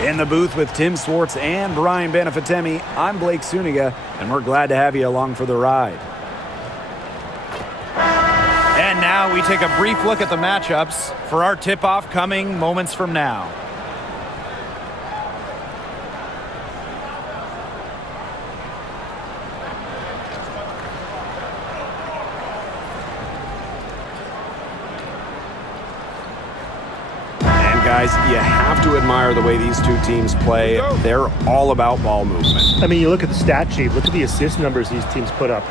In the booth with Tim Swartz and Brian Benefitemi, I'm Blake Suniga, and we're glad to have you along for the ride. And now we take a brief look at the matchups for our tip-off coming moments from now. Guys, you have to admire the way these two teams play. They're all about ball movement. I mean, you look at the stat sheet, look at the assist numbers these teams put up.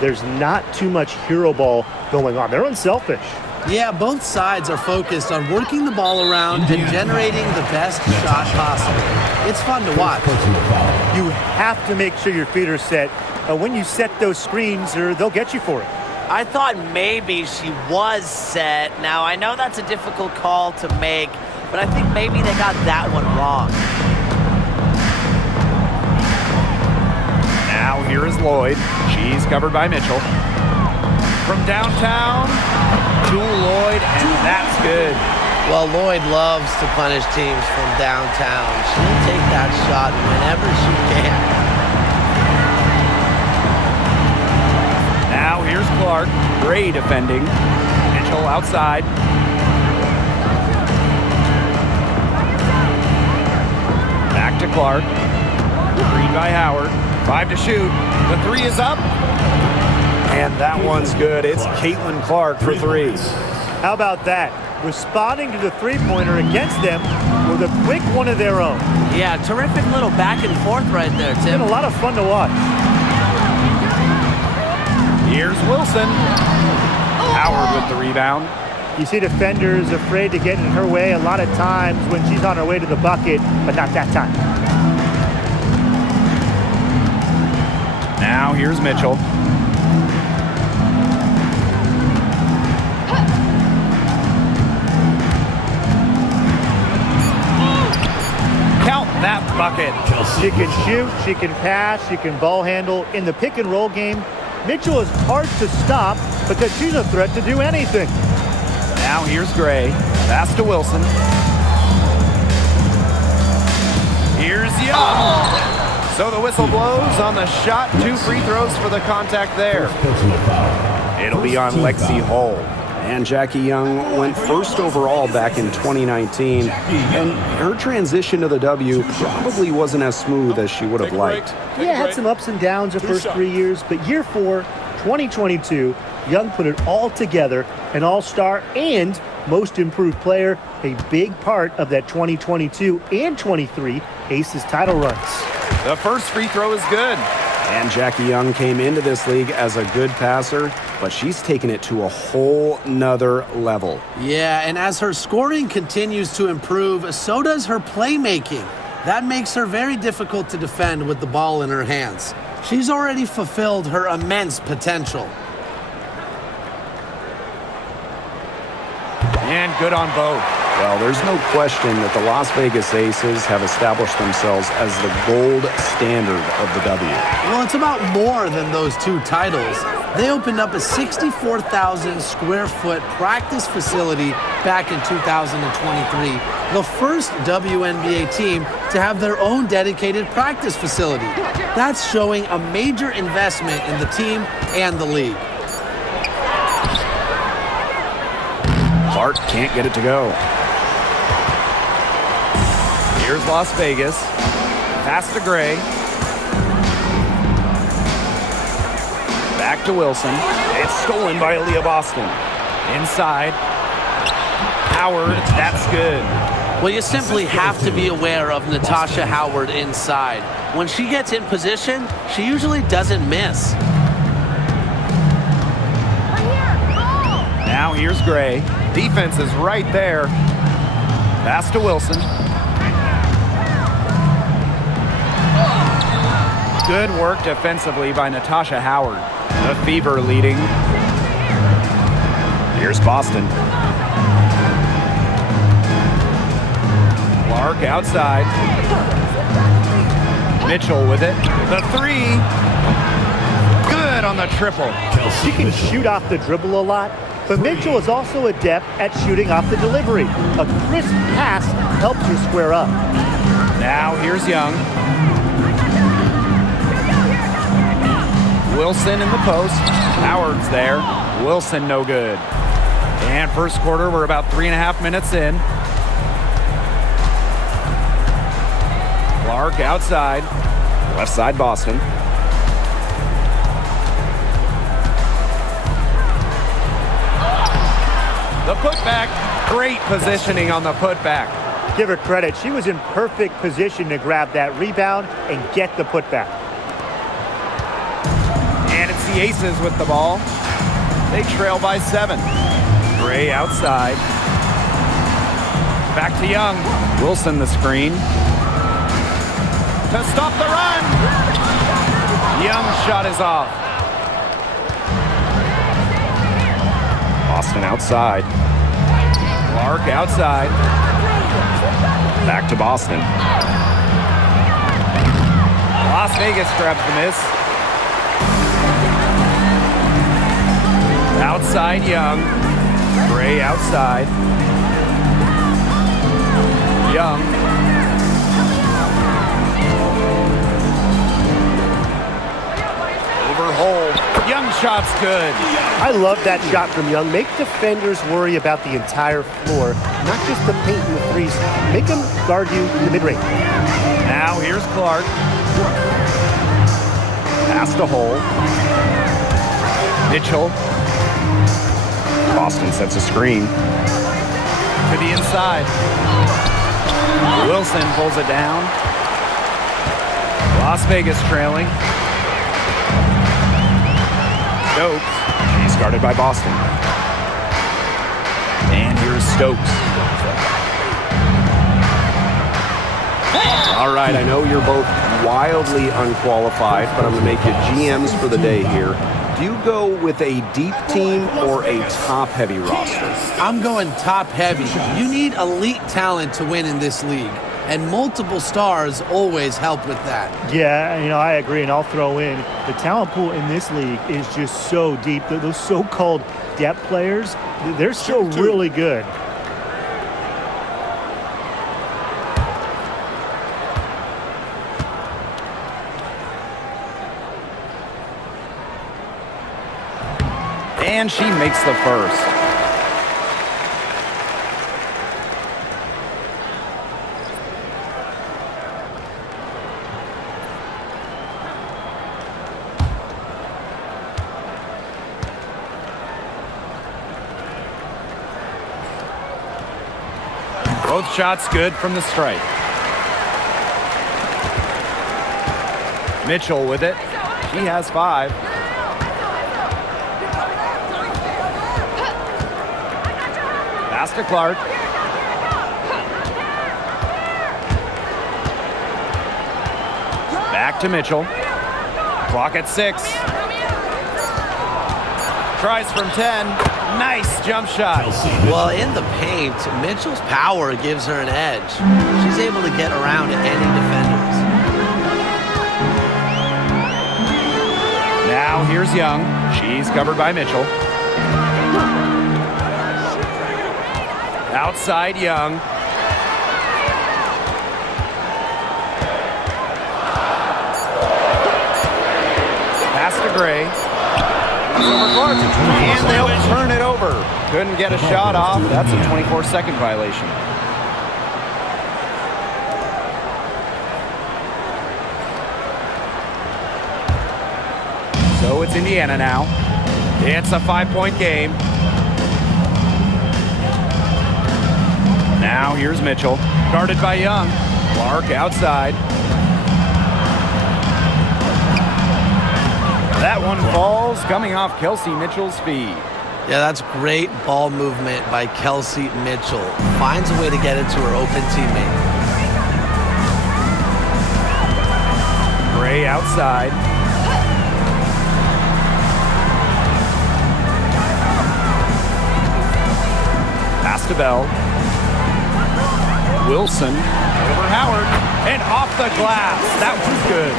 There's not too much hero ball going on. They're unselfish. Yeah, both sides are focused on working the ball around and generating the best shot possible. It's fun to watch. You have to make sure your feet are set. When you set those screens, or they'll get you for it. I thought maybe she was set. Now, I know that's a difficult call to make, but I think maybe they got that one wrong. Now here is Lloyd. She's covered by Mitchell. From downtown to Lloyd, and that's good. Well, Lloyd loves to punish teams from downtown. She'll take that shot whenever she can. Now here's Clark. Great defending. Mitchell outside. Back to Clark. Screen by Howard. 5 to shoot. The 3 is up. And that one's good. It's Caitlinclark for 3. How about that? Responding to the three-pointer against them with a quick one of their own. Yeah, terrific little back and forth right there, It's Tim. been a lot of fun to watch. Here's Wilson. Howard with the rebound. You see defenders afraid to get in her way a lot of times when she's on her way to the bucket, but not that time. Now here's Mitchell. Count that bucket. She can shoot, she can pass, she can ball handle. In the pick and roll game, Mitchell is hard to stop because she's a threat to do anything. Now here's Gray. Pass to Wilson. Here's Young. So the whistle blows on the shot. 2 free throws for the contact there. It'll be on Lexi Hull. And Jackie Young went first overall back in 2019. And her transition to the W probably wasn't as smooth as she would have liked. Yeah, had some ups and downs the first 3 years, but year 4, 2022, Young put it all together, an all-star and most improved player, a big part of that 2022 and 23 ACES title runs. The first free throw is good. And Jackie Young came into this league as a good passer, but she's taken it to a whole nother level. Yeah, and as her scoring continues to improve, so does her playmaking. That makes her very difficult to defend with the ball in her hands. She's already fulfilled her immense potential. And good on both. Well, there's no question that the Las Vegas Aces have established themselves as the gold standard of the W. Well, it's about more than those 2 titles. They opened up a 64,000 square foot practice facility back in 2023, the first WNBA team to have their own dedicated practice facility. That's showing a major investment in the team and the league. Clark can't get it to go. Here's Las Vegas. Pass to Gray. Back to Wilson. It's stolen by Aaliyah Boston. Inside. Howard. That's good. Well, you simply have to be aware of Natasha Howard inside. When she gets in position, she usually doesn't miss. Now here's Gray. Defense is right there. Pass to Wilson. Good work defensively by Natasha Howard. The Fever leading. Here's Boston. Clark outside. Mitchell with it. The 3. Good on the triple. She can shoot off the dribble a lot, but Mitchell is also adept at shooting off the delivery. A crisp pass helps you square up. Now here's Young. Wilson in the post. Howard's there. Wilson no good. And first quarter, we're about 3.5 minutes in. Clark outside. Left side, Boston. The putback. Great positioning on the putback. Give her credit. She was in perfect position to grab that rebound and get the putback. And it's the Aces with the ball. They trail by 7. Gray outside. Back to Young. Wilson the screen. To stop the run. Young's shot is off. Boston outside. Clark outside. Back to Boston. Las Vegas grabs the miss. Outside Young. Gray outside. Young. Overhold. Young shot's good. I love that shot from Young. Make defenders worry about the entire floor, not just the paint and the threes. Make them guard you in the mid-range. Now here's Clark. Pass to Hole. Mitchell Boston sets a screen. to the inside. Wilson pulls it down. Las Vegas trailing. Stokes. She's guarded by Boston. And here's Stokes. All right, I know you're both wildly unqualified, but I'm going to make you GMs for the day here. Do you go with a deep team or a top-heavy roster? I'm going top heavy. You need elite talent to win in this league, and multiple stars always help with that. Yeah, I agree, and I'll throw in the talent pool in this league is just so deep. Those so-called depth players, they're still really good. And she makes the first. Both shots good from the stripe. Mitchell with it. She has 5. Pass to Clark. Back to Mitchell. Clock at 6. Tries from 10. Nice jump shot. Well, in the paint, Mitchell's power gives her an edge. She's able to get around any defenders. Now here's Young. She's covered by Mitchell. Outside Young. Pass to Gray. And they'll turn it over. Couldn't get a shot off. That's a 24-second violation. So it's Indiana now. It's a 5-point game. Now here's Mitchell, guarded by Young. Clark outside. That one falls, coming off Kelsey Mitchell's feet. Yeah, that's great ball movement by Kelsey Mitchell. Finds a way to get it to her open teammate. Gray outside. Pass to Bell. Wilson over Howard and off the glass. That was good.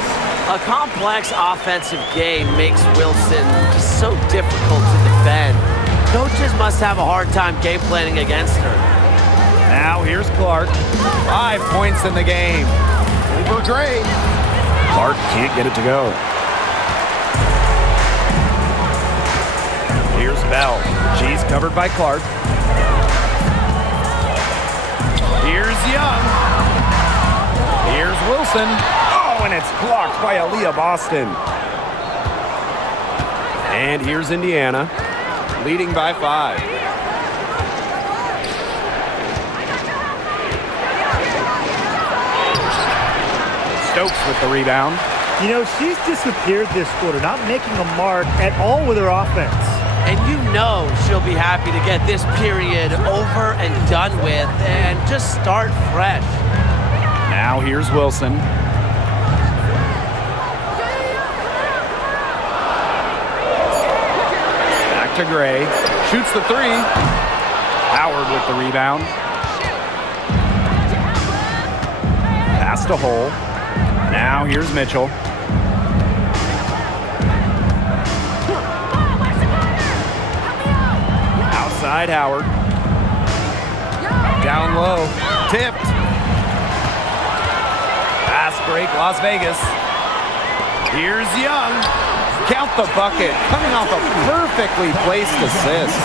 A complex offensive game makes Wilson just so difficult to defend. Coaches must have a hard time game planning against her. Now here's Clark. 5 points in the game. over Gray. Clark can't get it to go. Here's Bell. She's covered by Clark. Here's Young. Here's Wilson. Oh, and it's blocked by Aaliyah Boston. And here's Indiana. Leading by 5. Stokes with the rebound. You know, she's disappeared this quarter, not making a mark at all with her offense. And you know she'll be happy to get this period over and done with and just start fresh. Now here's Wilson. Back to Gray. Shoots the 3. Howard with the rebound. Pass to Hole. Now here's Mitchell. Outside Howard. Down low. Tipped. Fast break, Las Vegas. Here's Young. Count the bucket. Coming off a perfectly placed assist.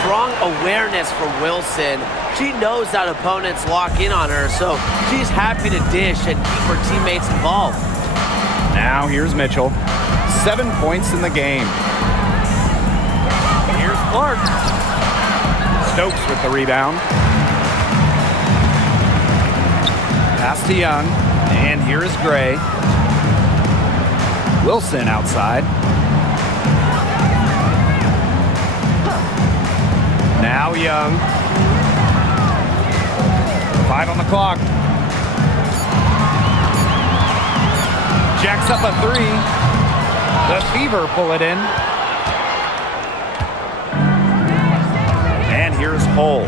Strong awareness for Wilson. She knows that opponents lock in on her, so she's happy to dish and keep her teammates involved. Now here's Mitchell. 7 points in the game. Here's Clark. Stokes with the rebound. Pass to Young. And here is Gray. Wilson outside. Now Young. 5 on the clock. Jacks up a 3. The Fever pull it in. And here's Hole.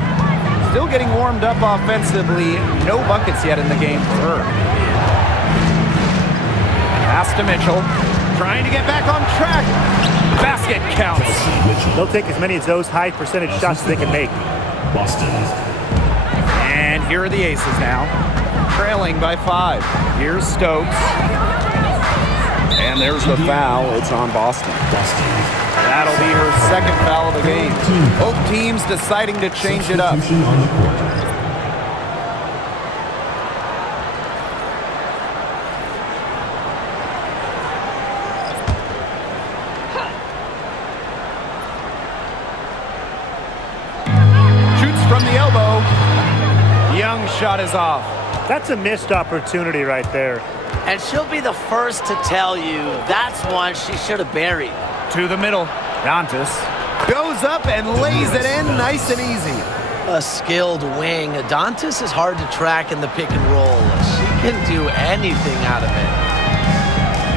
Still getting warmed up offensively. No buckets yet in the game for her. Pass to Mitchell. Trying to get back on track. Basket counts. They'll take as many of those high percentage shots as they can make. And here are the Aces now. Trailing by 5. Here's Stokes. And there's the foul. It's on Boston. That'll be her second foul of the game. Both teams deciding to change it up. Shoots from the elbow. Young's shot is off. That's a missed opportunity right there. And she'll be the first to tell you that's one she should have buried. To the middle. Dantas goes up and lays it in nice and easy. A skilled wing. Dantas is hard to track in the pick and roll. She can do anything out of it.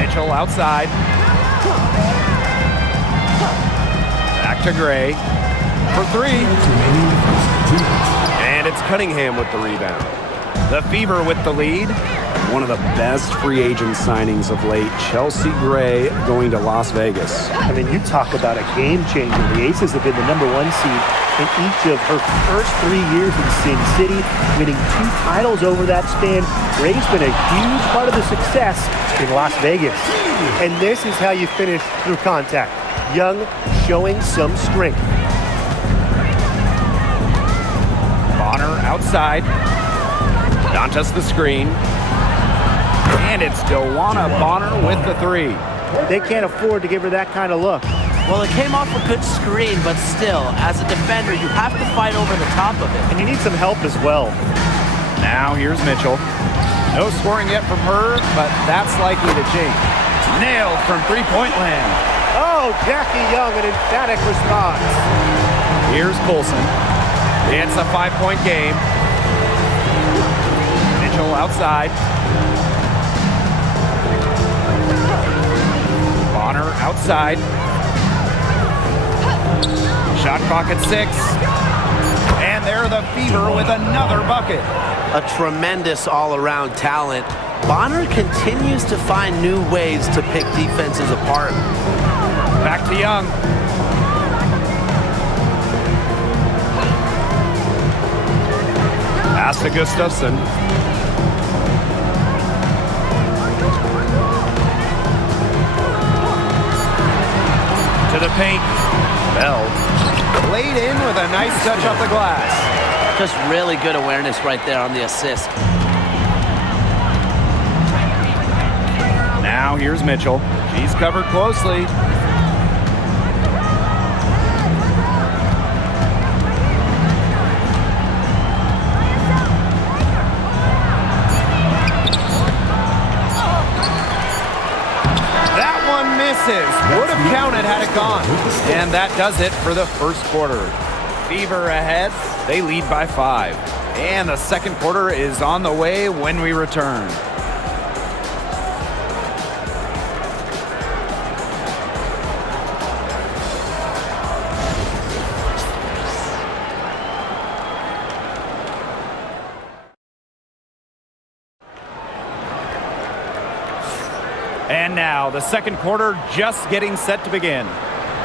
Mitchell outside. Back to Gray for 3. And it's Cunningham with the rebound. The Fever with the lead. One of the best free agent signings of late, Chelsea Gray going to Las Vegas. I mean, you talk about a game changer. The Aces have been the #1 seed in each of her first 3 years in Sin City, winning 2 titles over that span. Gray's been a huge part of the success in Las Vegas. And this is how you finish through contact. Young showing some strength. Bonner outside. Dantas the screen. And it's Dewana Bonner with the 3. They can't afford to give her that kind of look. Well, it came off a good screen, but still, as a defender, you have to fight over the top of it. And you need some help as well. Now here's Mitchell. No scoring yet from her, but that's likely to change. Nailed from three-point land. Oh, Jackie Young, an emphatic response. Here's Colson. It's a 5-point game. Mitchell outside. Bonner outside. Shot clock at 6. And they're the Fever with another bucket. A tremendous all-around talent. Bonner continues to find new ways to pick defenses apart. Back to Young. Pass to Gustafson. paint. Bell laid in with a nice touch off the glass. Just really good awareness right there on the assist. Now here's Mitchell. She's covered closely. Would have counted had it gone. And that does it for the first quarter. Fever ahead. They lead by 5. And the second quarter is on the way when we return. And now, the second quarter just getting set to begin.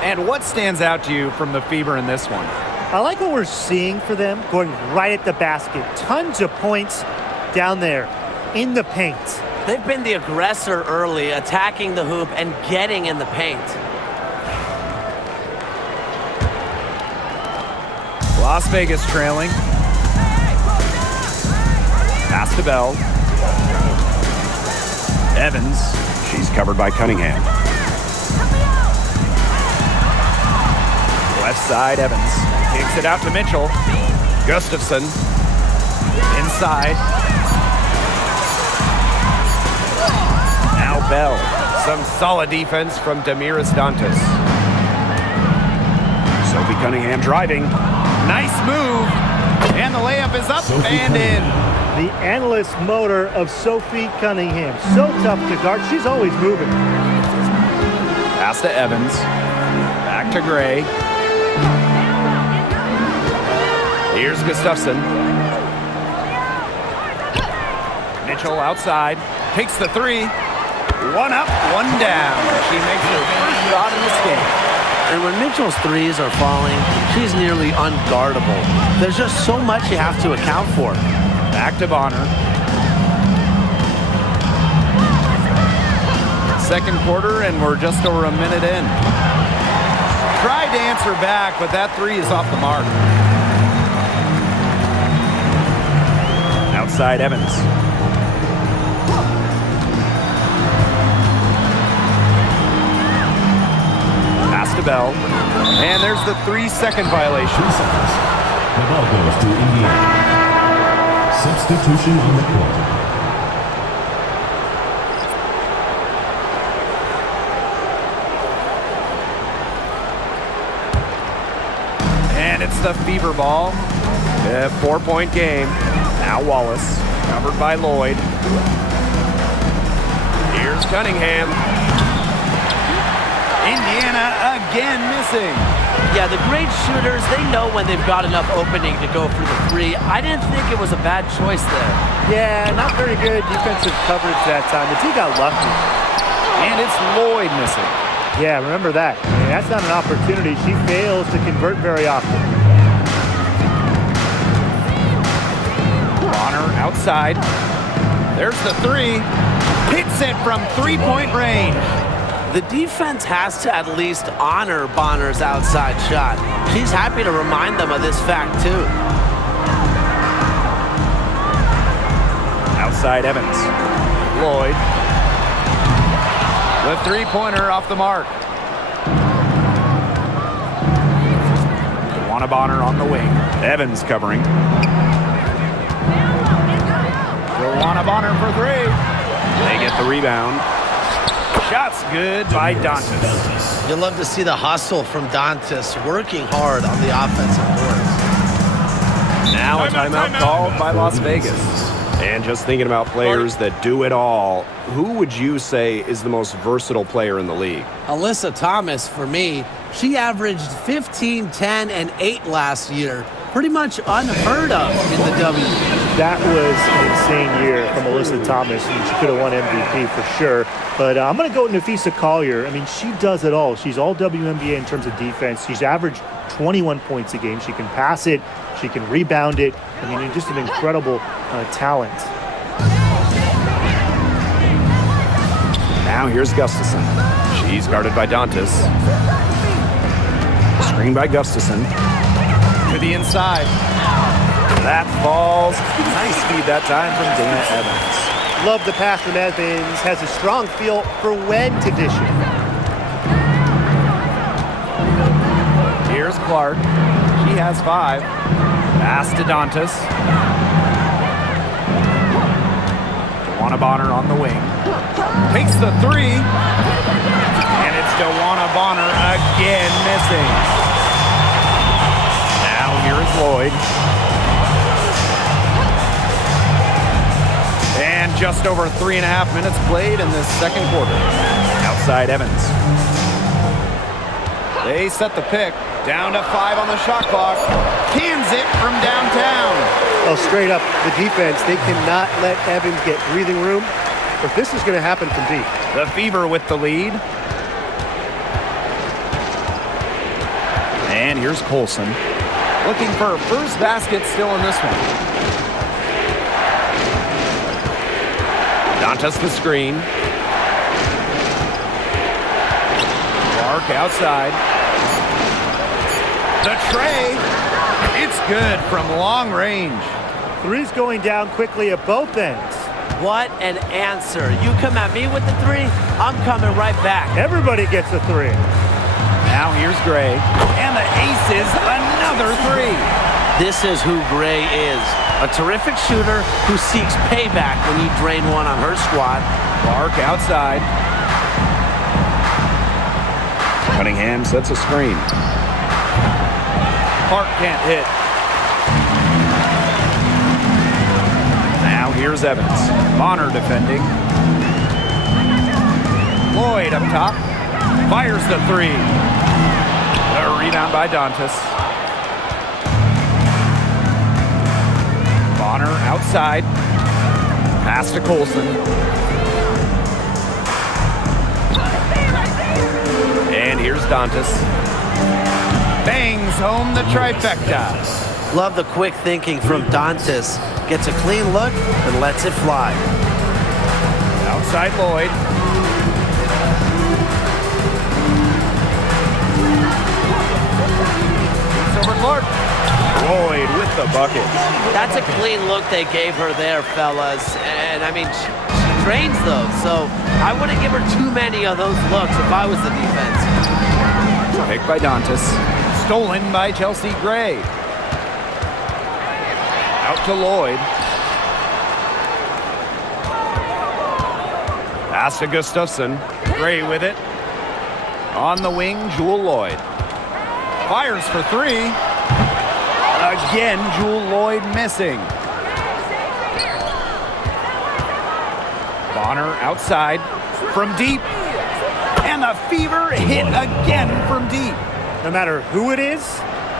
And what stands out to you from the Fever in this one? I like what we're seeing for them, going right at the basket. Tons of points down there in the paint. They've been the aggressor early, attacking the hoop and getting in the paint. Las Vegas trailing. Pass to Bell. Evans. She's covered by Cunningham. Left side, Evans. Kicks it out to Mitchell. Gustafson. Inside. Now Bell. Some solid defense from Damiris Dantas. Sophie Cunningham driving. Nice move. And the layup is up and in. The endless motor of Sophie Cunningham. So tough to guard. She's always moving. Pass to Evans. Back to Gray. Here's Gustafson. Mitchell outside. Takes the 3. 1 up, 1 down. She makes her first shot in this game. And when Mitchell's threes are falling, she's nearly unguardable. There's just so much you have to account for. Back to Bonner. Second quarter, and we're just over a minute in. Tried to answer back, but that 3 is off the mark. Outside Evans. Pass to Bell. And there's the 3-second violation. 3 seconds. The ball goes to Indiana. Substitution on the court. And it's the Fever ball. A 4-point game. Now Wallace, covered by Lloyd. Here's Cunningham. Indiana again missing. Yeah, the great shooters, they know when they've got enough opening to go for the 3. I didn't think it was a bad choice there. Yeah, not very good defensive coverage that time. The team got lucky. And it's Lloyd missing. Yeah, remember that. I mean, that's not an opportunity. She fails to convert very often. Bonner outside. There's the 3. Hits it from 3-point range. The defense has to at least honor Bonner's outside shot. She's happy to remind them of this fact, too. Outside Evans. Lloyd. The 3-pointer off the mark. Juana Bonner on the wing. Evans covering. Juana Bonner for 3. They get the rebound. Shot's good by Dantas. You'll love to see the hustle from Dantas, working hard on the offensive boards. Now a timeout called by Las Vegas. And just thinking about players that do it all, who would you say is the most versatile player in the league? Alyssa Thomas, for me, she averaged 15, 10, and 8 last year. Pretty much unheard of in the W. That was an insane year from Alyssa Thomas. I mean, she could have won MVP for sure. But I'm going to go with Nafisa Collier. I mean, she does it all. She's all WNBA in terms of defense. She's averaged 21 points a game. She can pass it. She can rebound it. I mean, just an incredible talent. Now here's Gustafson. She's guarded by Dantas. Screen by Gustafson. To the inside. That falls. Nice feed that time from Dana Evans. Love the pass from Evans. Has a strong feel for when to dish it. Here's Clark. She has 5. Pass to Dantas. DeWanna Bonner on the wing. Takes the 3. And it's DeWanna Bonner again missing. Now here is Lloyd. And just over 3.5 minutes played in this second quarter. Outside Evans. They set the pick. Down to 5 on the shot clock. Cans it from downtown. Well, straight up, the defense, they cannot let Evans get breathing room. But this is going to happen from deep. The Fever with the lead. And here's Colson. Looking for a first basket still in this one. Dantas the screen. Clark outside. The tray. It's good from long range. Three's going down quickly at both ends. What an answer. You come at me with the 3, I'm coming right back. Everybody gets a 3. Now here's Gray. And the ACES, another 3. This is who Gray is. A terrific shooter who seeks payback when you drain one on her squad. Clark outside. Cunningham sets a screen. Clark can't hit. Now here's Evans. Bonner defending. Lloyd up top. Fires the 3. A rebound by Dantas. Bonner outside. Pass to Colson. And here's Dantas. Bangs home the trifecta. Love the quick thinking from Dantas. Gets a clean look and lets it fly. Outside Lloyd. It's over Clark. Lloyd with the bucket. That's a clean look they gave her there, fellas. And, I mean, she drains those. So I wouldn't give her too many of those looks if I was the defense. Picked by Dantas. Stolen by Chelsea Gray. Out to Lloyd. Pass to Gustafson. Gray with it. On the wing, Jewel Lloyd. Fires for 3. Again, Jewel Lloyd missing. Bonner outside from deep. And the Fever hit again from deep. No matter who it is,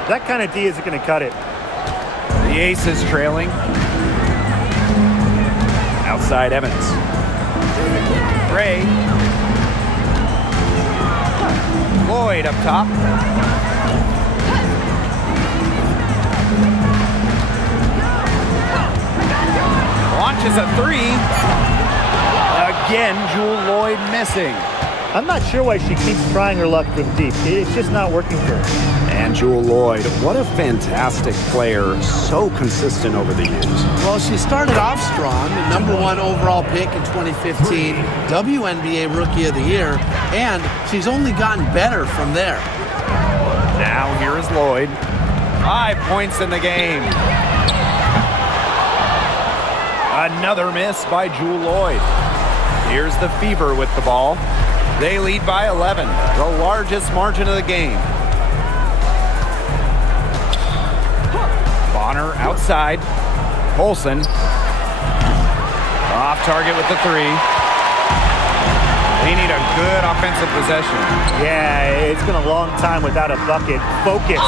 that kind of D isn't going to cut it. The Aces trailing. Outside Evans. Gray. Lloyd up top. Launches a 3. Again, Jewel Lloyd missing. I'm not sure why she keeps trying her luck from deep. It's just not working for her. And Jewel Lloyd, what a fantastic player. So consistent over the years. Well, she started off strong, the #1 overall pick in 2015, WNBA Rookie of the Year, and she's only gotten better from there. Now here is Lloyd. 5 points in the game. Another miss by Jewel Lloyd. Here's the Fever with the ball. They lead by 11, the largest margin of the game. Bonner outside. Colson. Off target with the 3. They need a good offensive possession. Yeah, it's been a long time without a bucket. Focus.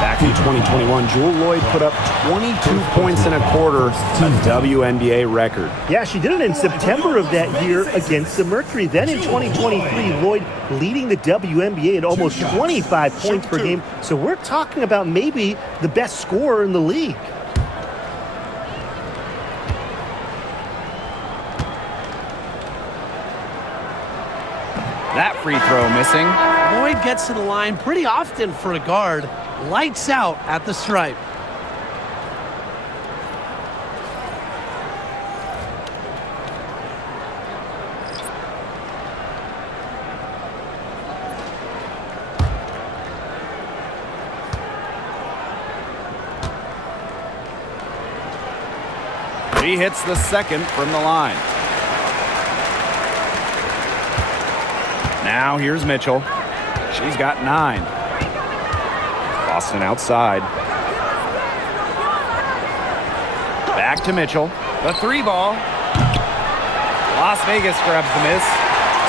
Back in 2021, Jewel Lloyd put up 22 points in a quarter, a WNBA record. Yeah, she did it in September of that year against the Mercury. Then in 2023, Lloyd leading the WNBA at almost 25 points per game. So we're talking about maybe the best scorer in the league. That free throw missing. Lloyd gets to the line pretty often for a guard. Lights out at the stripe. He hits the second from the line. Now here's Mitchell. She's got 9. Boston outside. Back to Mitchell. The 3 ball. Las Vegas grabs the miss.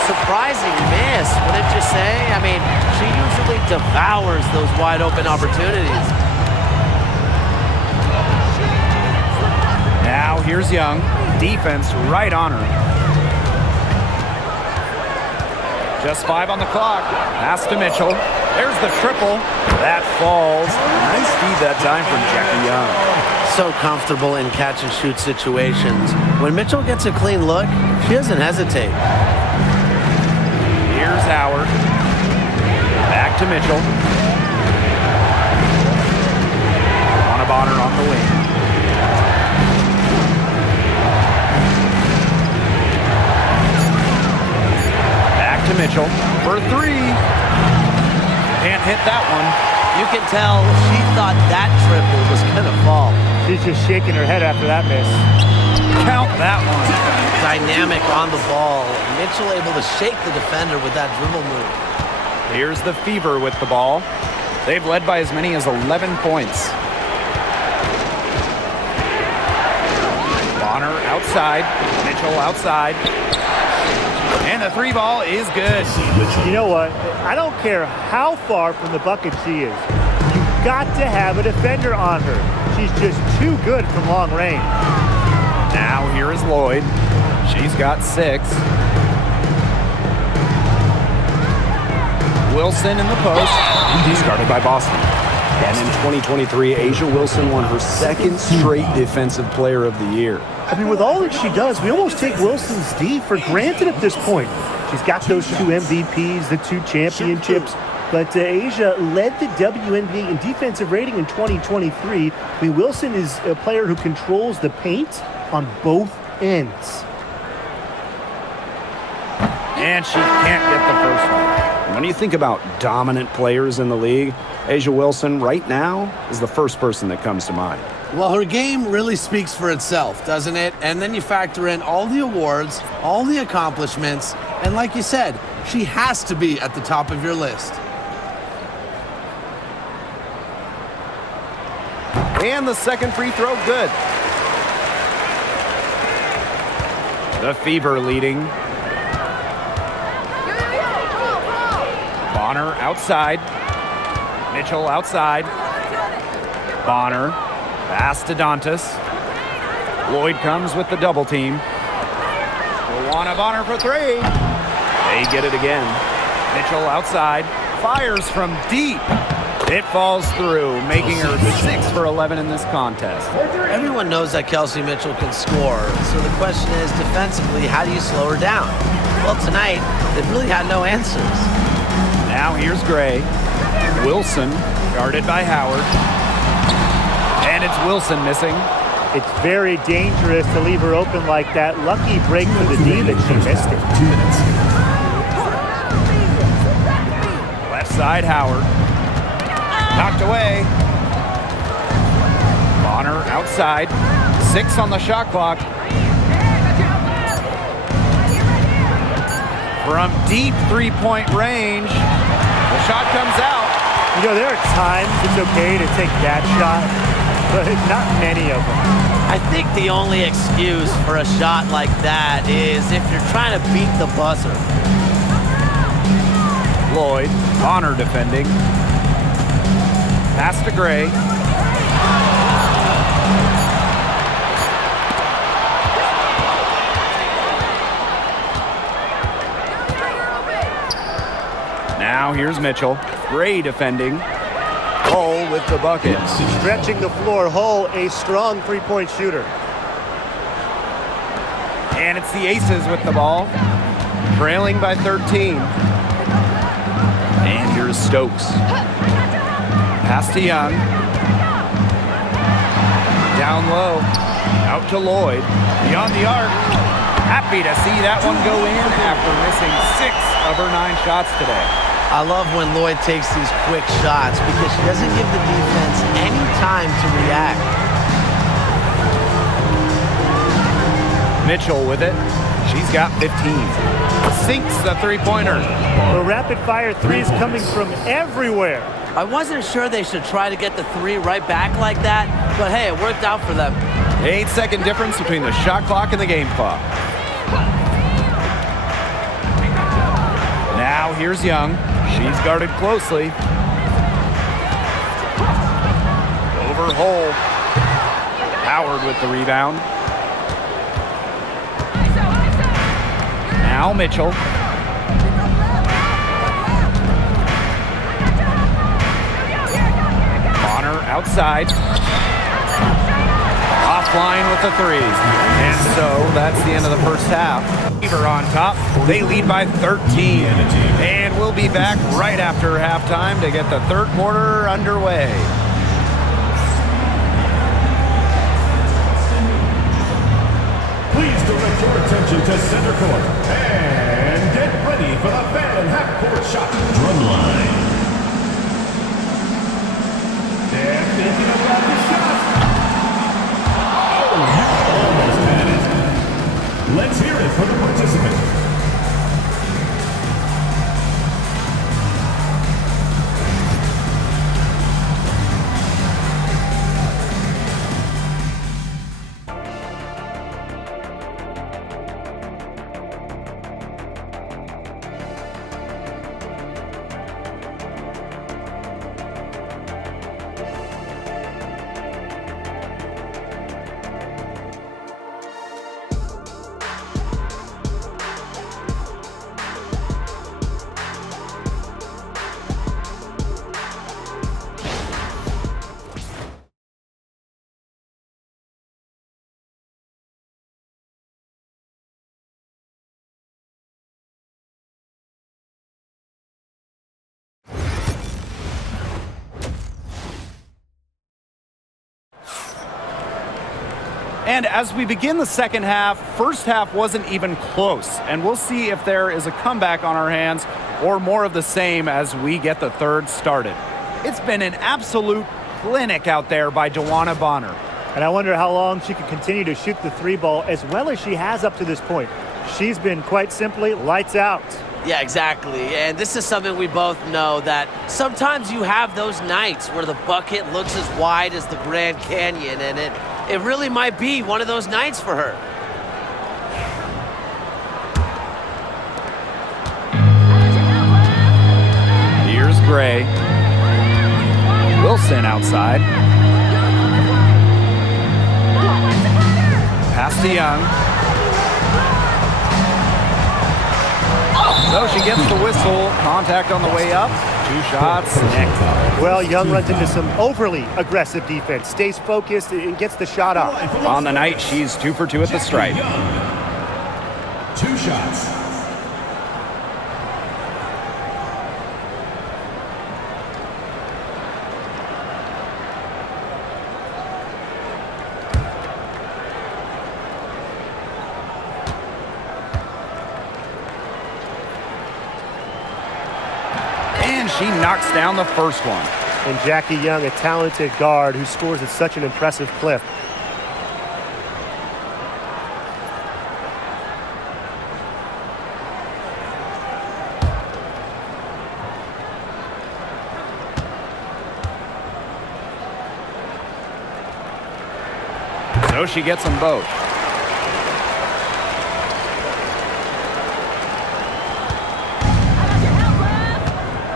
Surprising miss, wouldn't you say? I mean, she usually devours those wide open opportunities. Now here's Young. Defense right on her. Just 5 on the clock. Pass to Mitchell. There's the triple. That falls. Nice feed that time from Jackie Young. So comfortable in catch and shoot situations. When Mitchell gets a clean look, she doesn't hesitate. Here's Howard. Back to Mitchell. Bonner on the wing. To Mitchell for 3. Can't hit that one. You can tell she thought that triple was going to fall. She's just shaking her head after that miss. Count that one. Dynamic on the ball. Mitchell able to shake the defender with that dribble move. Here's the Fever with the ball. They've led by as many as 11 points. Bonner outside. Mitchell outside. And the 3 ball is good. You know what? I don't care how far from the bucket she is. You've got to have a defender on her. She's just too good from long range. Now here is Lloyd. She's got 6. Wilson in the post. Discarded by Boston. And in 2023, A'ja Wilson won her 2nd straight Defensive Player of the Year. I mean, with all that she does, we almost take Wilson's D for granted at this point. She's got those 2 MVPs, the 2 championships, but A'ja led the WNBA in defensive rating in 2023. I mean, Wilson is a player who controls the paint on both ends. And she can't get the first one. When you think about dominant players in the league, A'ja Wilson right now is the first person that comes to mind. Well, her game really speaks for itself, doesn't it? And then you factor in all the awards, all the accomplishments, and like you said, she has to be at the top of your list. And the second free throw, good. The Fever leading. Bonner outside. Mitchell outside. Bonner. Pass to Dantas. Lloyd comes with the double team. Luana Bonner for 3. They get it again. Mitchell outside. Fires from deep. It falls through, making her 6 for 11 in this contest. Everyone knows that Kelsey Mitchell can score, so the question is, defensively, how do you slow her down? Well, tonight, they've really had no answers. Now here's Gray. Wilson, guarded by Howard. And it's Wilson missing. It's very dangerous to leave her open like that. Lucky break for the D that she missed it. 2 minutes. Left side, Howard. Knocked away. Bonner outside. 6 on the shot clock. From deep 3-point range, the shot comes out. You know, there are times it's okay to take that shot, but not many of them. I think the only excuse for a shot like that is if you're trying to beat the buzzer. Lloyd, Bonner defending. Pass to Gray. Now here's Mitchell. Gray defending. Hull with the bucket. Stretching the floor, Hull, a strong three-point shooter. And it's the Aces with the ball. Trailing by 13. Here's Stokes. Pass to Young. Down low. Out to Lloyd. Beyond the arc. Happy to see that one go in after missing 6 of her 9 shots today. I love when Lloyd takes these quick shots because she doesn't give the defense any time to react. Mitchell with it. She's got 15. Sinks the three-pointer. The rapid-fire threes coming from everywhere. I wasn't sure they should try to get the 3 right back like that, but hey, it worked out for them. 8-second difference between the shot clock and the game clock. Now here's Young. She's guarded closely. Over Hole. Howard with the rebound. Now Mitchell. Bonner outside. Offline with the 3. And so that's the end of the first half. Beaver on top. They lead by 13. And we'll be back right after halftime to get the third quarter underway. Please direct your attention to center court and get ready for the fan half-court shot. Drumline. They're thinking about the shot. Oh, you almost had it. Let's hear it for the participant. And as we begin the second half, first half wasn't even close. And we'll see if there is a comeback on our hands or more of the same as we get the third started. It's been an absolute clinic out there by DeWanna Bonner. And I wonder how long she can continue to shoot the 3 ball as well as she has up to this point. She's been quite simply lights out. Yeah, exactly. And this is something we both know, that sometimes you have those nights where the bucket looks as wide as the Grand Canyon, and it really might be one of those nights for her. Here's Gray. Wilson outside. Pass to Young. So she gets the whistle. Contact on the way up. 2 shots. Next. Well, Young runs into some overly aggressive defense, stays focused, and gets the shot off. On the night, she's 2 for 2 at the stripe. 2 shots. And she knocks down the first one. And Jackie Young, a talented guard who scores at such an impressive clip. So she gets them both.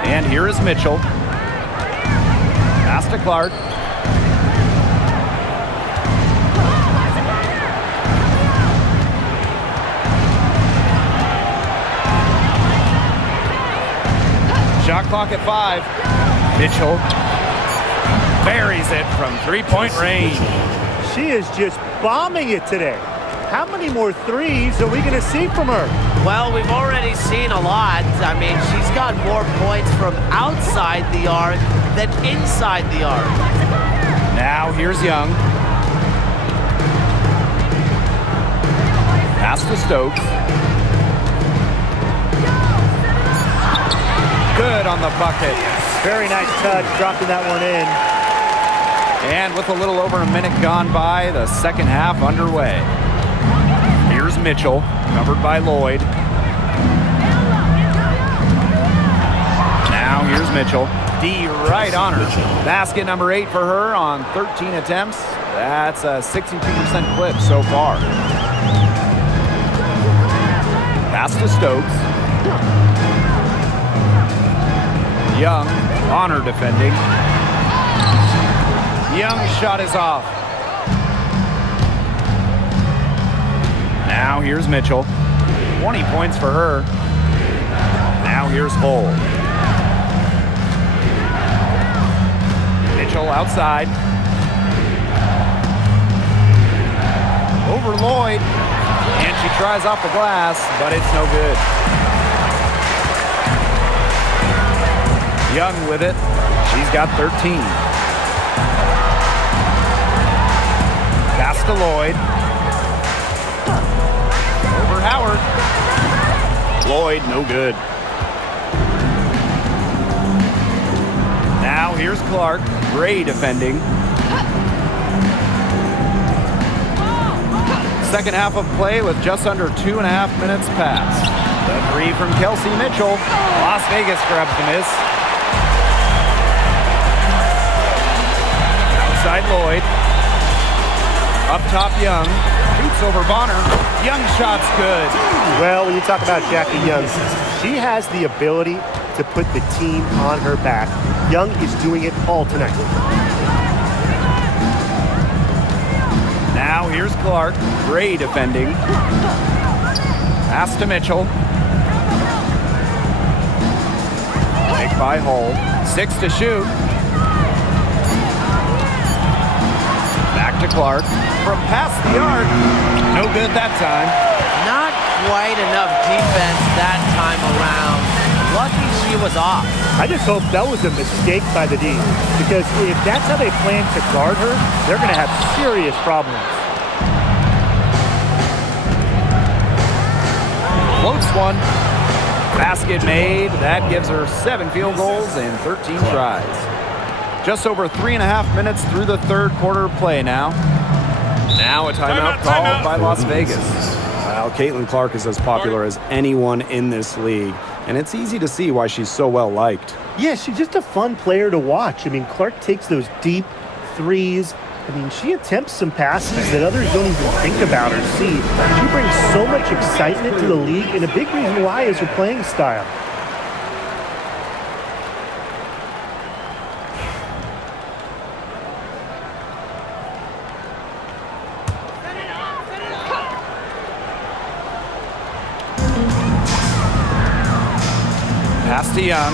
And here is Mitchell. Pass to Clark. Shot clock at 5. Mitchell buries it from 3-point range. She is just bombing it today. How many more threes are we going to see from her? Well, we've already seen a lot. I mean, she's got more points from outside the arc than inside the arc. Now here's Young. Pass to Stokes. Good on the bucket. Very nice touch, dropping that one in. And with a little over a minute gone by, the second half underway. Here's Mitchell, covered by Lloyd. Now here's Mitchell. D right on her. Basket number 8 for her on 13 attempts. That's a 62% clip so far. Pass to Stokes. Young on her defending. Young's shot is off. Now here's Mitchell. 20 points for her. Now here's Hull. Mitchell outside. Over Lloyd. And she tries off the glass, but it's no good. Young with it. She's got 13. Pass to Lloyd. Over Howard. Lloyd, no good. Now here's Clark. Gray defending. Second half of play with just under 2.5 minutes passed. The three from Kelsey Mitchell. Las Vegas grabs the miss. Outside Lloyd. Up top Young. Shoots over Bonner. Young shot's good. Well, when you talk about Jackie Young, she has the ability to put the team on her back. Young is doing it all tonight. Now here's Clark. Gray defending. Pass to Mitchell. Take by Hull. 6 to shoot. Back to Clark. From past the arc. No good that time. Not quite enough defense that time around. Lucky she was off. I just hope that was a mistake by the D, because if that's how they plan to guard her, they're going to have serious problems. Floats one. Basket made. That gives her 7 field goals and 13 tries. Just over 3.5 minutes through the third quarter of play now. Now a timeout called by Las Vegas. Well, Caitlin is as popular as anyone in this league, and it's easy to see why she's so well liked. Yeah, she's just a fun player to watch. I mean, Clark takes those deep threes. I mean, she attempts some passes that others don't even think about or see. She brings so much excitement to the league, and a big reason why is her playing style. Pass to Young.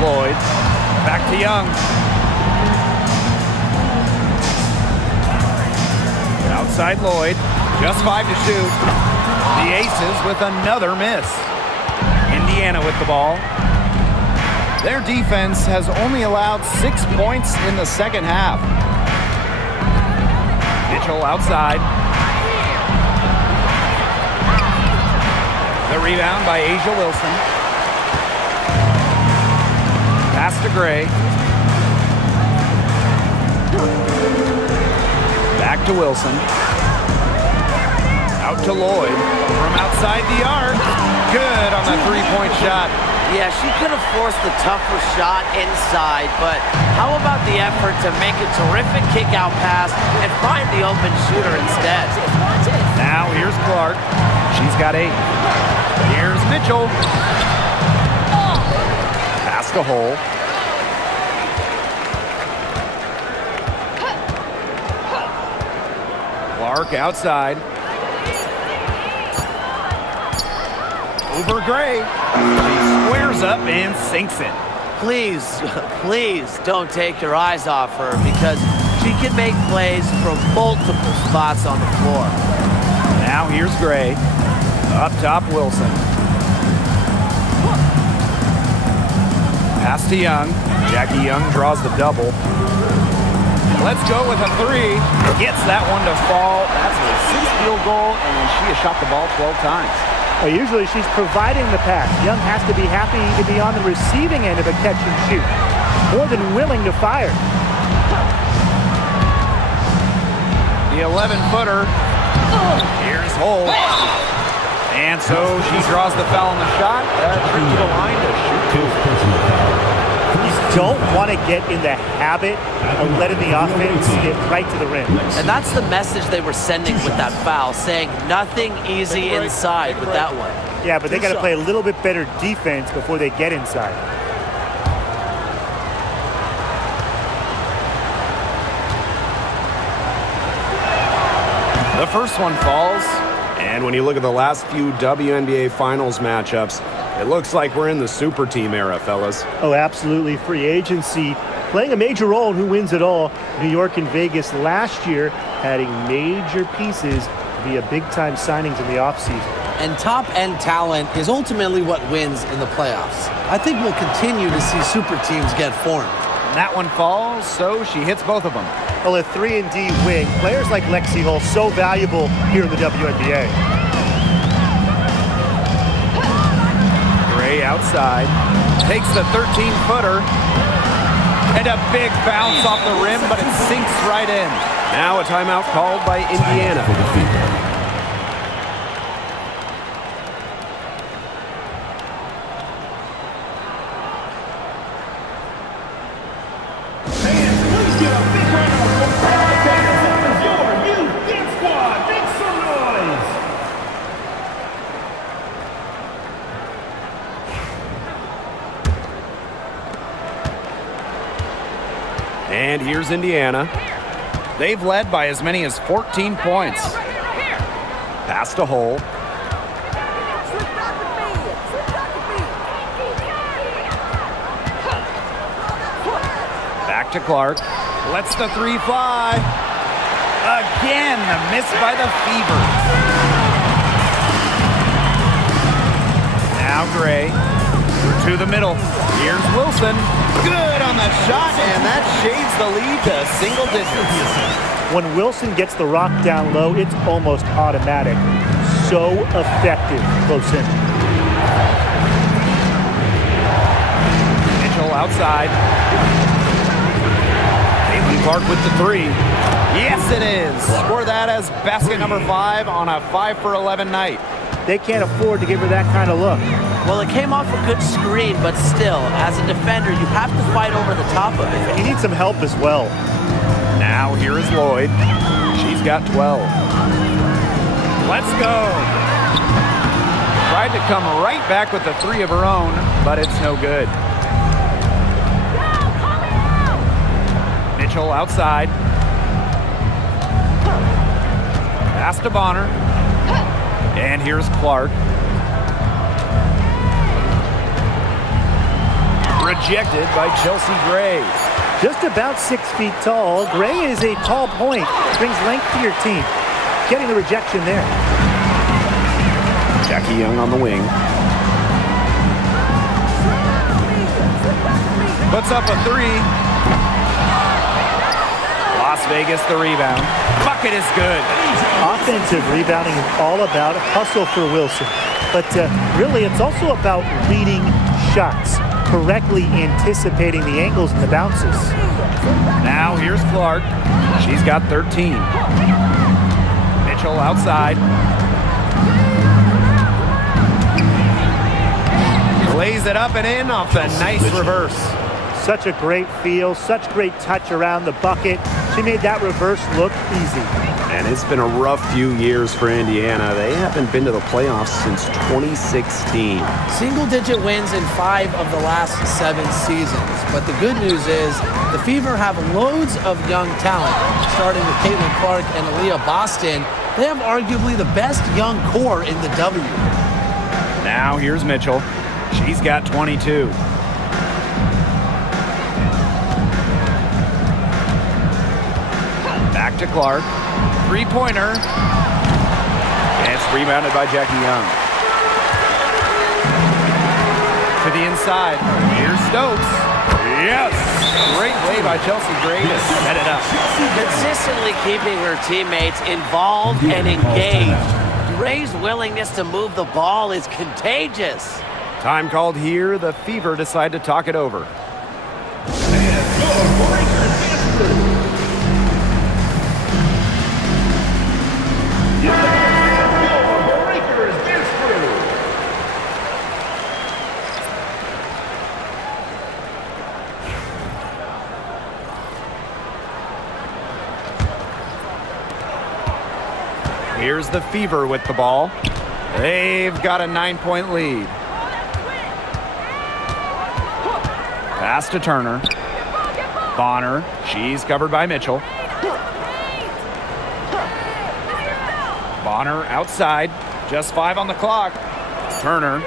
Lloyd. Back to Young. Outside Lloyd. Just 5 to shoot. The Aces with another miss. Indiana with the ball. Their defense has only allowed 6 points in the second half. Mitchell outside. The rebound by Asia Wilson. Pass to Gray. Back to Wilson. Out to Lloyd. From outside the arc. Good on the three-point shot. Yeah, she could have forced the tougher shot inside, but how about the effort to make a terrific kick-out pass and find the open shooter instead? Now here's Clark. She's got 8. Here's Mitchell. Pass to Hull. Clark outside. Over Gray. She squares up and sinks it. Please, please don't take your eyes off her, because she can make plays from multiple spots on the floor. Now here's Gray. Up top, Wilson. Pass to Young. Jackie Young draws the double. Let's go with a three. Gets that one to fall. That's her 6th field goal, and she has shot the ball 12 times. Usually she's providing the pass. Young has to be happy to be on the receiving end of a catch and shoot. More than willing to fire. The 11-footer. Here's Holt. And so she draws the foul on the shot. Trip to the line to shoot two. You don't want to get in the habit of letting the offense get right to the rim. And that's the message they were sending with that foul, saying nothing easy inside with that one. Yeah, but they got to play a little bit better defense before they get inside. The first one falls. And when you look at the last few WNBA Finals matchups, it looks like we're in the super team era, fellas. Oh, absolutely. Free agency playing a major role in who wins it all. New York and Vegas last year adding major pieces via big-time signings in the offseason. And top-end talent is ultimately what wins in the playoffs. I think we'll continue to see super teams get formed. That one falls, so she hits both of them. Well, a 3-and-D wing, players like Lexi Hull, so valuable here in the WNBA. Gray outside, takes the 13-footer, and a big bounce off the rim, but it sinks right in. Now a timeout called by Indiana. And here's Indiana. They've led by as many as 14 points. Pass to Hull. Back to Clark. Lets the three fly. Again, the miss by the Fever. Now Gray to the middle. Here's Wilson. Good on the shot, and that shaves the lead to single digits. When Wilson gets the rock down low, it's almost automatic. So effective close in. Mitchell outside. Clark with the three. Yes, it is. Score that as basket number 5 on a 5-for-11 night. They can't afford to give her that kind of look. Well, it came off a good screen, but still, as a defender, you have to fight over the top of it. You need some help as well. Now here is Lloyd. She's got 12. Let's go. Tried to come right back with the three of her own, but it's no good. Mitchell outside. Pass to Bonner. And here's Clark. Rejected by Chelsea Gray. Just about 6 feet tall, Gray is a tall point. Brings length to your team. Getting the rejection there. Jackie Young on the wing. Puts up a three. Las Vegas the rebound. Bucket is good. Offensive rebounding is all about hustle for Wilson. But really, it's also about reading shots, correctly anticipating the angles and the bounces. Now here's Clark. She's got 13. Mitchell outside. Lays it up and in off the nice reverse. Such a great feel, such great touch around the bucket. She made that reverse look easy. And it's been a rough few years for Indiana. They haven't been to the playoffs since 2016. Single-digit wins in 5 of the last 7 seasons. But the good news is the Fever have loads of young talent, starting with Caitlin Clark and Aaliyah Boston. They have arguably the best young core in the W. Now here's Mitchell. She's got 22. Back to Clark. Three-pointer. And rebounded by Jackie Young. To the inside. Here's Stokes. Yes! Great play by Chelsea Gray to set it up. Consistently keeping her teammates involved and engaged. Gray's willingness to move the ball is contagious. Time called here. The Fever decide to talk it over. Here's the Fever with the ball. They've got a 9-point lead. Pass to Turner. Bonner. She's covered by Mitchell. Bonner outside. Just 5 on the clock. Turner.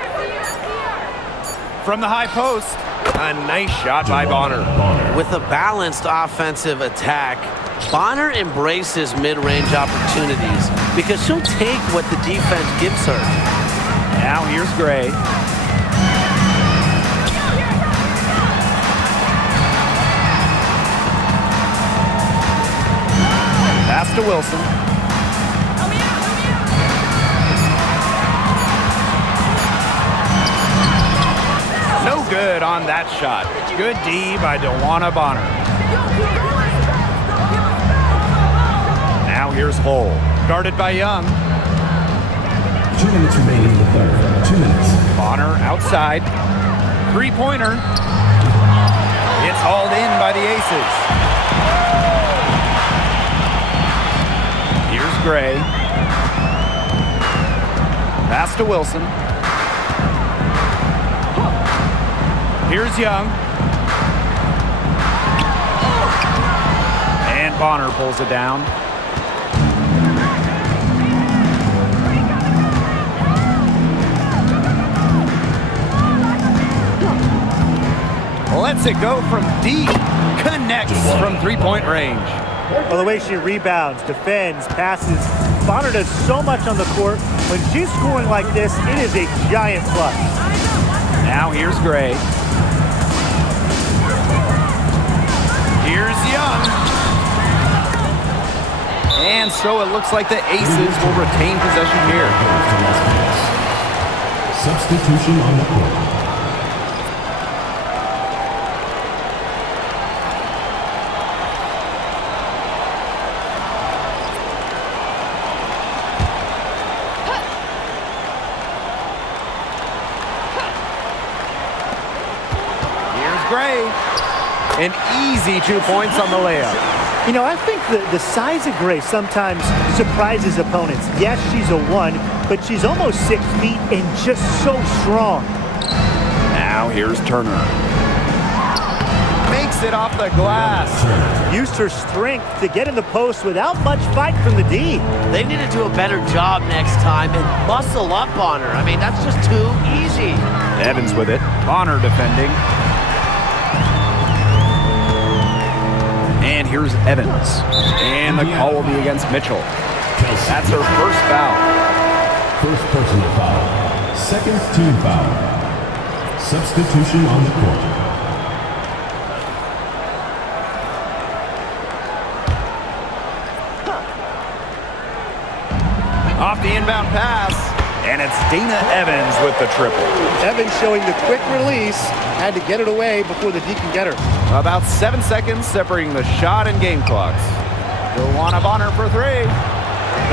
From the high post. A nice shot by Bonner. With a balanced offensive attack, Bonner embraces mid-range opportunities because she'll take what the defense gives her. Now here's Gray. Pass to Wilson. No good on that shot. Good D by DeWanna Bonner. Now here's Hull. Guarded by Young. 2 minutes remaining in the third. 2 minutes. Bonner outside. Three-pointer. It's hauled in by the Aces. Here's Gray. Pass to Wilson. Here's Young. And Bonner pulls it down. Lets it go from deep. Connects from three-point range. Well, the way she rebounds, defends, passes, Bonner does so much on the court. When she's scoring like this, it is a giant plus. Now here's Gray. Here's Young. And so it looks like the Aces will retain possession here. Substitution on the court. An easy 2 points on the layup. You know, I think the size of Gray sometimes surprises opponents. Yes, she's a 1, but she's almost 6 feet and just so strong. Now here's Turner. Makes it off the glass. Used her strength to get in the post without much fight from the D. They need to do a better job next time and muscle up on her. I mean, that's just too easy. Evans with it. Bonner defending. And here's Evans. And the call will be against Mitchell. That's her first foul. First personal foul. Second team foul. Substitution on the court. Off the inbound pass. And it's Dana Evans with the triple. Evans showing the quick release. Had to get it away before the D can get her. About 7 seconds separating the shot and game clocks. DeWanna Bonner for 3.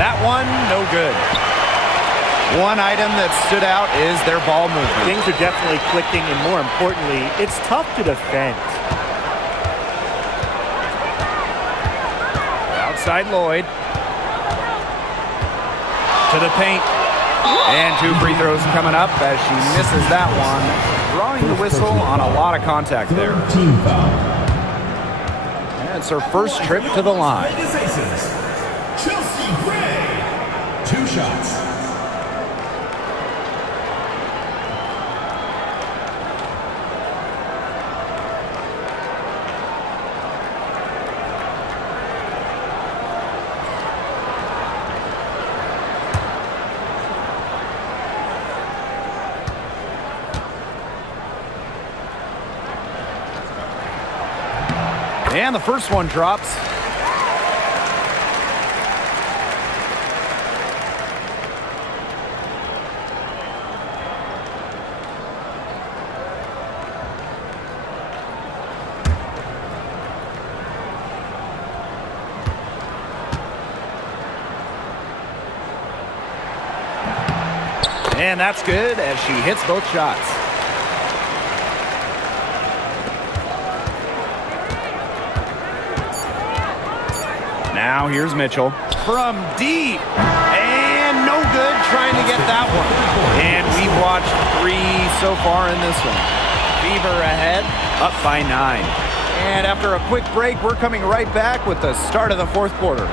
That one, no good. One item that stood out is their ball movement. Things are definitely clicking, and more importantly, it's tough to defend. Outside Lloyd. To the paint. And 2 free throws coming up as she misses that one. Drawing the whistle on a lot of contact there. Team foul. And it's her first trip to the line. It is Aces. Chelsea Gray. 2 shots. And the first one drops. And that's good as she hits both shots. Now here's Mitchell from deep. And no good trying to get that one. And we've watched 3 so far in this one. Fever ahead, up by 9. And after a quick break, we're coming right back with the start of the fourth quarter.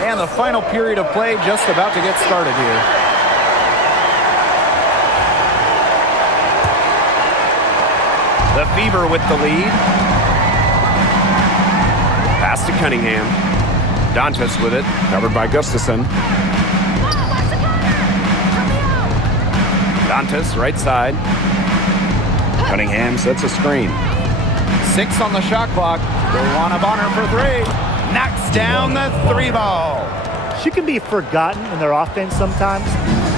And the final period of play just about to get started here. The Fever with the lead. Pass to Cunningham. Dantas with it, covered by Gustafson. Dantas, right side. Cunningham sets a screen. 6 on the shot clock. Luana Bonner for 3. Knocks down the 3 ball. She can be forgotten in their offense sometimes,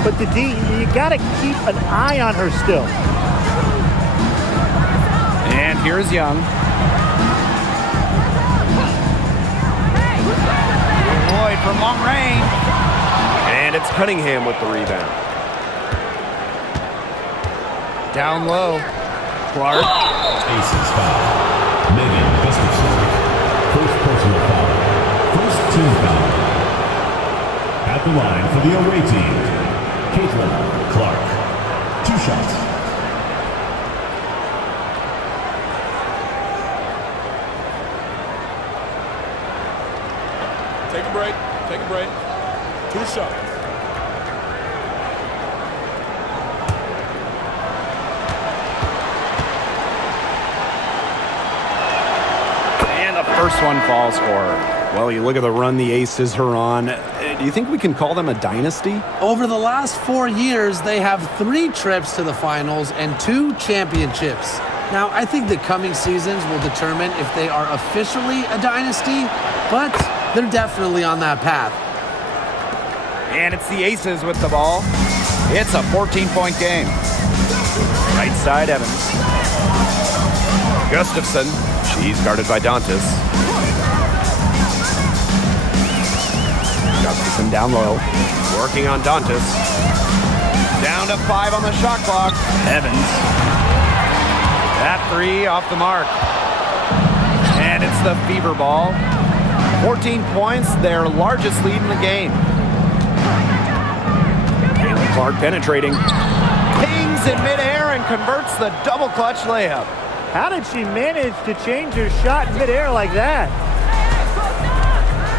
but the D, you got to keep an eye on her still. And here's Young. Lloyd from long range. And it's Cunningham with the rebound. Down low. Clark. ACES foul. Megan Gustafson. First personal foul. First team foul. At the line for the away team, CaitlincLark. 2 shots. Take a break. Take a break. 2 shots. And the first one falls for her. Well, you look at the run the Aces are on. Do you think we can call them a dynasty? Over the last 4 years, they have 3 trips to the finals and 2 championships. Now, I think the coming seasons will determine if they are officially a dynasty, but they're definitely on that path. And it's the Aces with the ball. It's a 14-point game. Right side, Evans. Gustafson. She's guarded by Dantas. Gustafson down low. Working on Dantas. Down to 5 on the shot clock. Evans. That 3 off the mark. And it's the Fever ball. 14 points, their largest lead in the game. Clark penetrating. Pings in midair and converts the double clutch layup. How did she manage to change her shot in midair like that?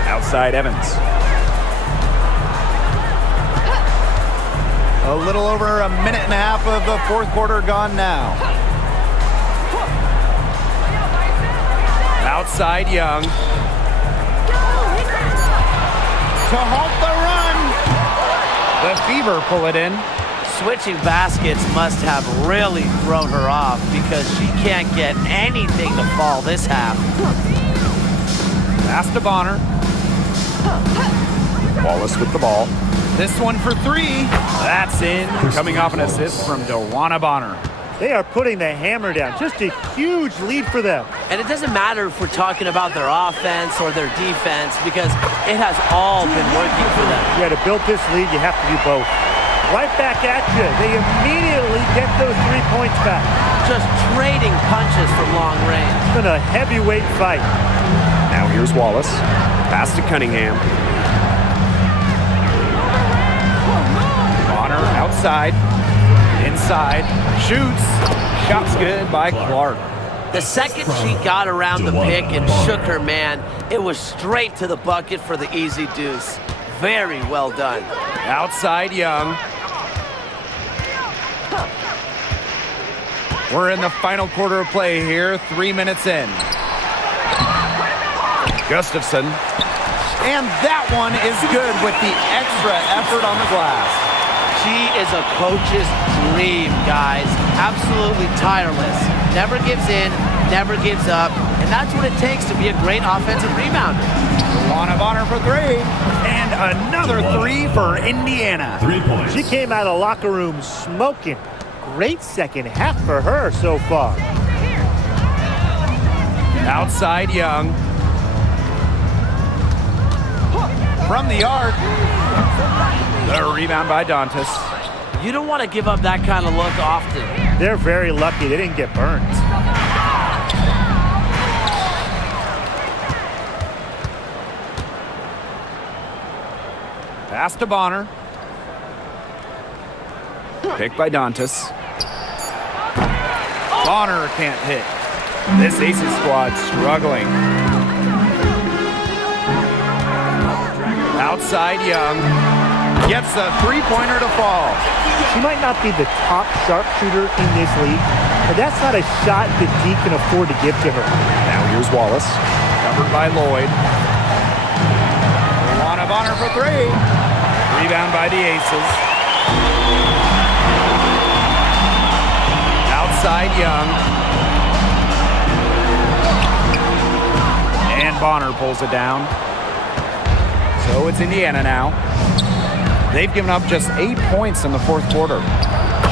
Outside Evans. A little over a minute and a half of the fourth quarter gone now. Outside Young. To halt the run. The Fever pull it in. Switching baskets must have really thrown her off because she can't get anything to fall this half. Pass to Bonner. Wallace with the ball. This one for 3. That's in. Coming off an assist from Luana Bonner. They are putting the hammer down. Just a huge lead for them. And it doesn't matter if we're talking about their offense or their defense because it has all been working for them. Yeah, to build this lead, you have to do both. Right back at you. They immediately get those 3 points back. Just trading punches from long range. It's been a heavyweight fight. Now here's Wallace. Pass to Cunningham. Bonner outside. Inside. Shoots. Shot's good by Clark. The second she got around the pick and shook her man, it was straight to the bucket for the easy deuce. Very well done. Outside Young. We're in the final quarter of play here, 3 minutes in. Gustafson. And that one is good with the extra effort on the glass. She is a coach's dream, guys. Absolutely tireless. Never gives in, never gives up. And that's what it takes to be a great offensive rebounder. Wand of honor for three. And another three for Indiana. 3 points. She came out of the locker room smoking. Great second half for her so far. Outside Young. From the arc. The rebound by Dantas. You don't want to give up that kind of look often. They're very lucky they didn't get burned. Pass to Bonner. Picked by Dantas. Bonner can't hit. This ACES squad struggling. Outside Young. Gets a three-pointer to fall. She might not be the top sharpshooter in this league, but that's not a shot that D can afford to give to her. Now here's Wallace. Covered by Lloyd. Wand of honor for three. Rebound by the Aces. Outside Young. And Bonner pulls it down. So it's Indiana now. They've given up just 8 points in the fourth quarter.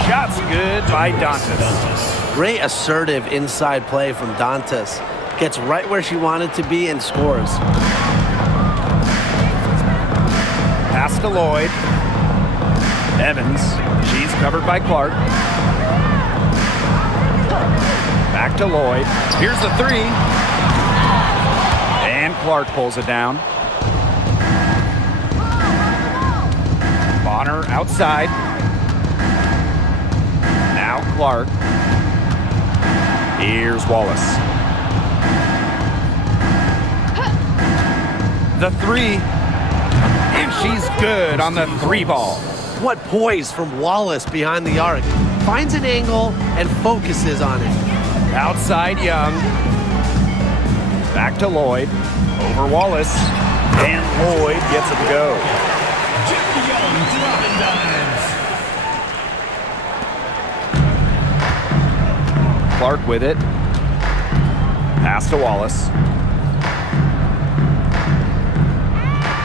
Shots good by Dantas. Great assertive inside play from Dantas. Gets right where she wanted to be and scores. Pass to Lloyd. Evans. She's covered by Clark. Back to Lloyd. Here's the three. And Clark pulls it down. Bonner outside. Now Clark. Here's Wallace. The three. And she's good on the three ball. What poise from Wallace behind the arc. Finds an angle and focuses on it. Outside Young. Back to Lloyd. Over Wallace. And Lloyd gets it to go. Clark with it. Pass to Wallace.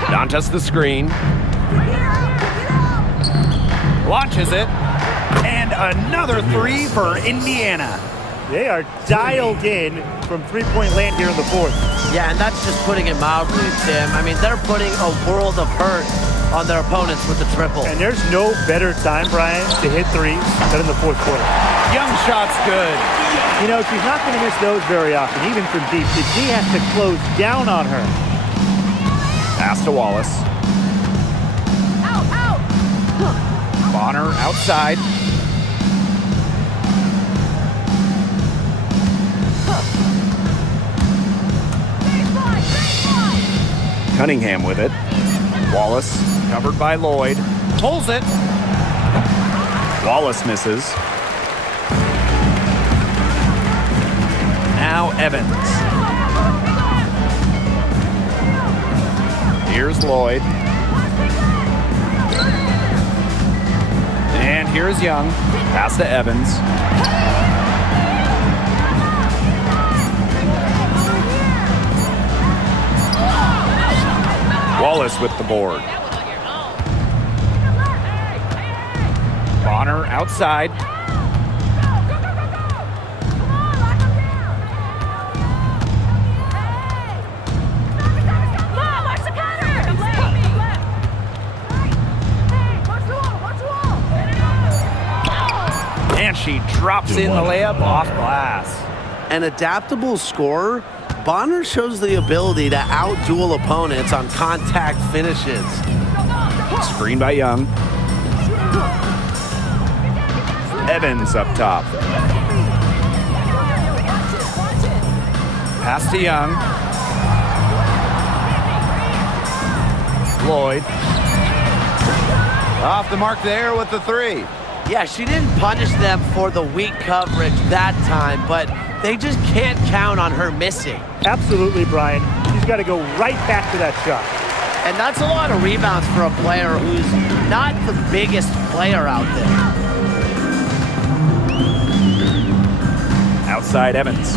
Dantas the screen. Launches it. And another three for Indiana. They are dialed in from three-point land here in the fourth. Yeah, and that's just putting it mildly, Tim. I mean, they're putting a world of hurt on their opponents with the triple. And there's no better time, Brian, to hit threes than in the fourth quarter. Young shot's good. You know, she's not going to miss those very often, even from deep. The D has to close down on her. Pass to Wallace. Bonner outside. Cunningham with it. Wallace covered by Lloyd. Pulls it. Wallace misses. Now Evans. Here's Lloyd. And here's Young. Pass to Evans. Wallace with the board. Bonner outside. And she drops in the layup off glass. An adaptable scorer, Bonner shows the ability to out-duel opponents on contact finishes. Screen by Young. Evans up top. Pass to Young. Lloyd. Off the mark there with the three. Yeah, she didn't punish them for the weak coverage that time, but they just can't count on her missing. Absolutely, Brian. She's got to go right back to that shot. And that's a lot of rebounds for a player who's not the biggest player out there. Outside Evans.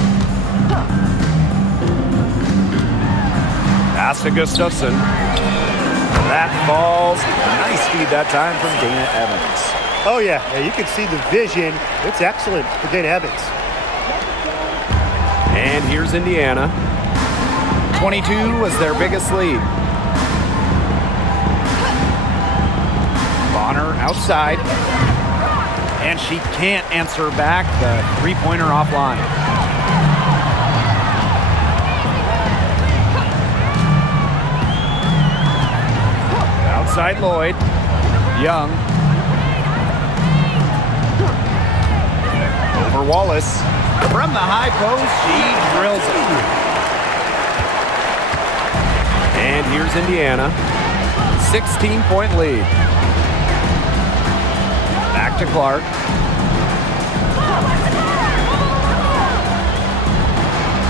Pass to Gustafson. That falls. Nice feed that time from Dana Evans. Oh, yeah. You can see the vision. It's excellent for Dana Evans. And here's Indiana. 22 was their biggest lead. Bonner outside. And she can't answer back the three-pointer offline. Outside Lloyd. Young. Over Wallace. From the high post, she drills it. And here's Indiana. 16-point lead. Back to Clark.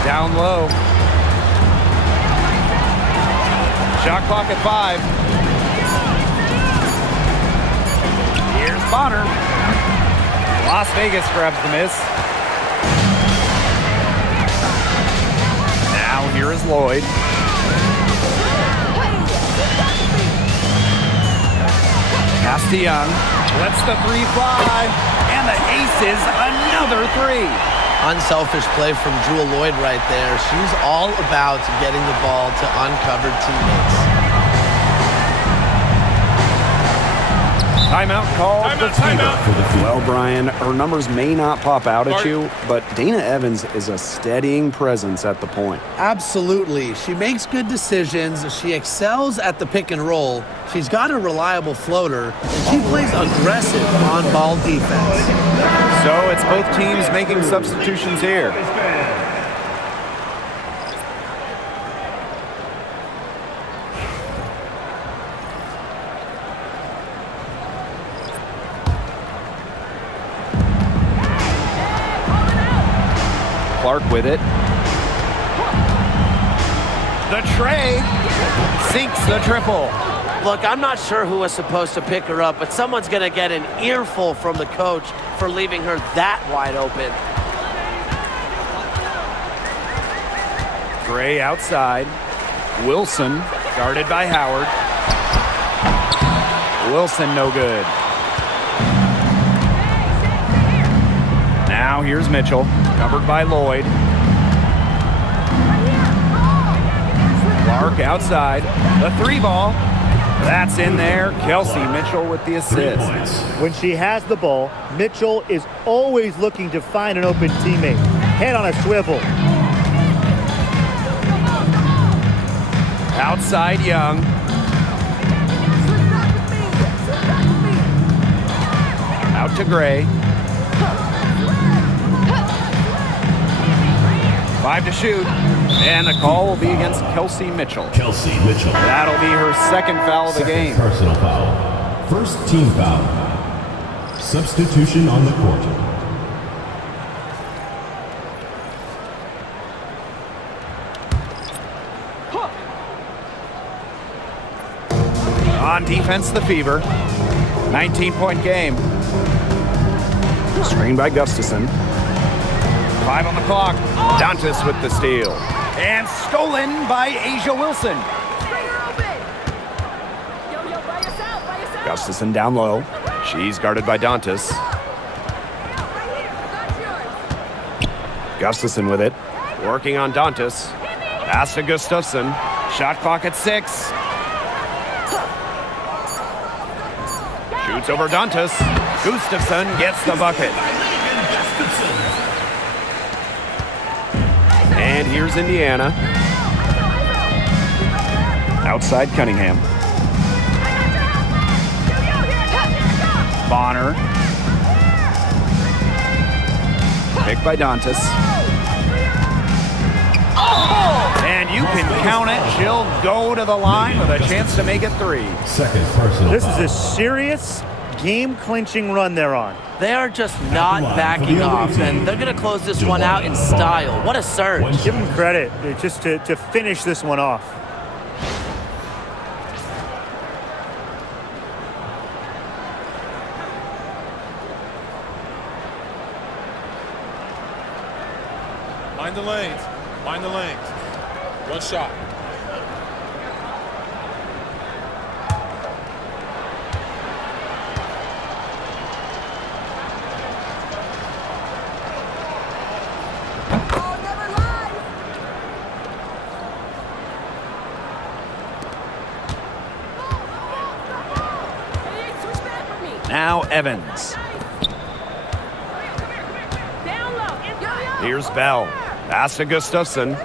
Down low. Shot clock at 5. Here's Bonner. Las Vegas grabs the miss. Now here is Lloyd. Pass to Young. Lets the three fly. And the ACES another 3. Unselfish play from Jewel Lloyd right there. She's all about getting the ball to uncovered teammates. Timeout called for Fever. Well, Brian, her numbers may not pop out at you, but Dana Evans is a steadying presence at the point. Absolutely. She makes good decisions. She excels at the pick and roll. She's got a reliable floater, and she plays aggressive on-ball defense. So it's both teams making substitutions here. Clark with it. The tray sinks the triple. Look, I'm not sure who was supposed to pick her up, but someone's going to get an earful from the coach for leaving her that wide open. Gray outside. Wilson guarded by Howard. Wilson no good. Now here's Mitchell, covered by Lloyd. Clark outside. The 3-ball. That's in there. Kelsey Mitchell with the assist. When she has the ball, Mitchell is always looking to find an open teammate. Head on a swivel. Outside Young. Out to Gray. 5 to shoot. And the call will be against Kelsey Mitchell. Kelsey Mitchell. That'll be her second foul of the game. Personal foul. First team foul. Substitution on the court. On defense, the Fever. 19-point game. Screen by Gustafson. 5 on the clock. Dantas with the steal. And stolen by Asia Wilson. Gustafson down low. She's guarded by Dantas. Gustafson with it. Working on Dantas. Pass to Gustafson. Shot clock at 6. Shoots over Dantas. Gustafson gets the bucket. And here's Indiana. Outside Cunningham. Bonner. Picked by Dantas. And you can count it. She'll go to the line with a chance to make it 3. Second personal This foul. is a serious game-clinching run they're on. They are just not backing off, and they're going to close this one out in style. What a surge. Give them credit just to finish this one off. Mind the lanes. Mind the lanes. One shot. Now Evans. Here's Bell. Pass to Gustafson.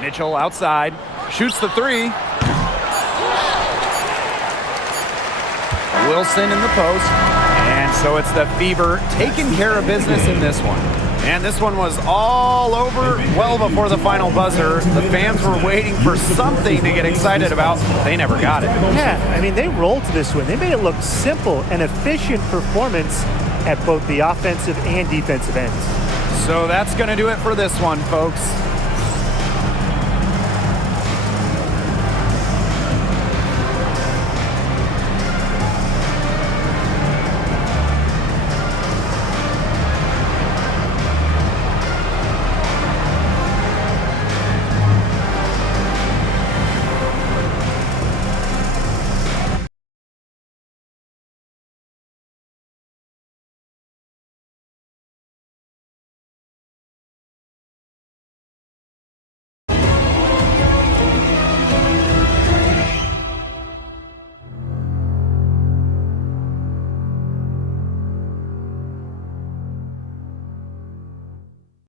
Mitchell outside. Shoots the three. Wilson in the post. And so it's the Fever taking care of business in this one. And this one was all over well before the final buzzer. The fans were waiting for something to get excited about. They never got it. Yeah, I mean, they rolled to this one. They made it look simple and efficient performance at both the offensive and defensive ends. So that's going to do it for this one, folks.